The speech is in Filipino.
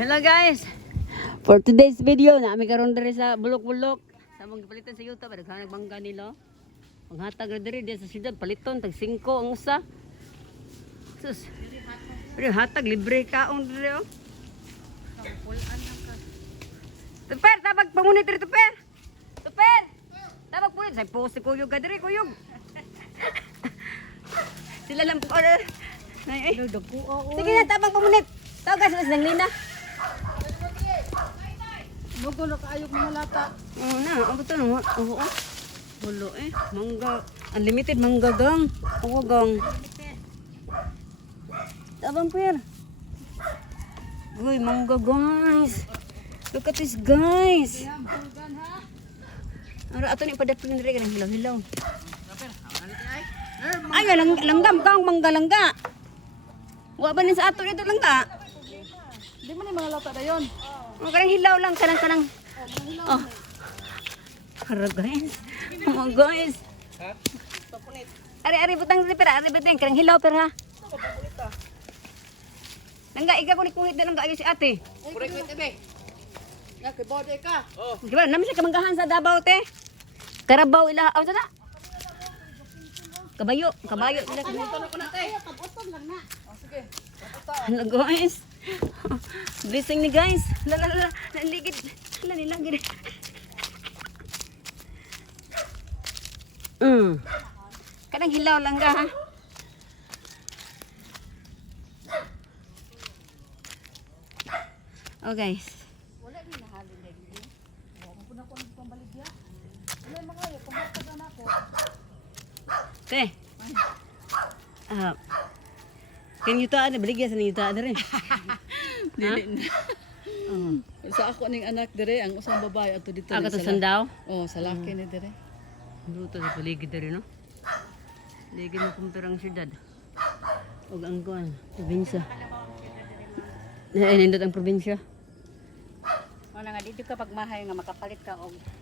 Hello guys! For today's video, naami karon diri sa bulok-bulok. Sa mga palitan sa yuta, daghan nagbangga nila. Panghatag ra diri sa siyudad, paliton tag 5 ang usa. Sus. Pero hatag libre kaong diri oh. Tuper, tabag pamunit diri Tuper. Tuper. Tabag punit sa post kuyog diri kuyog. Sila lang po. Ay. Sige na, tabag pamunit. Tawag sa nang lina. Mugo na kaayog mga lata. Oo na, ako ito na. Oo. Wala eh. Mangga. Unlimited mangga gang. Oo gang. Tabang per. Uy, mangga guys. Look at this guys. Ara ato ni padapin diri kanang hilaw-hilaw. Ay, langgam kang mangga langga. Wa ba nin sa ato dito langga? Di man ni mga lata dayon. Oh, kanang hilaw lang, kanang. Oh. Hara guys. Oh guys. Ha? Ari butang dili pera, ari butang kanang hilaw pera. Langga iga ko ni kuhit na langga si ate. Kurek ni tebe. Ya kay bode ka. Oh. Di ba nami sa kamanggahan sa Davao te. Karabaw ila aw na. Kabayo ila kabayo. Tanong ko na te. Tabotong lang na. Oh sige. Hello guys. Blessing ni guys. La ligid. La nilagid. Kanang hilaw lang ga ha. Oh guys. Wala ni nahalin dali. Wa mo puna ko ang pambaligya. Wala mga yo kumakad na ako. Te. Kan yuta na baligya sa yuta na rin. Dili na. Sa ako ning anak dire ang usang babae ato dito. Aga to sandaw. Oh, sa laki ni dire. Luto sa paligid na rin no. Ligid mo kumperang syudad. Og ang kuan, probinsya. Nindot ang probinsya. Wala nga dito ka pagmahay nga makapalit ka og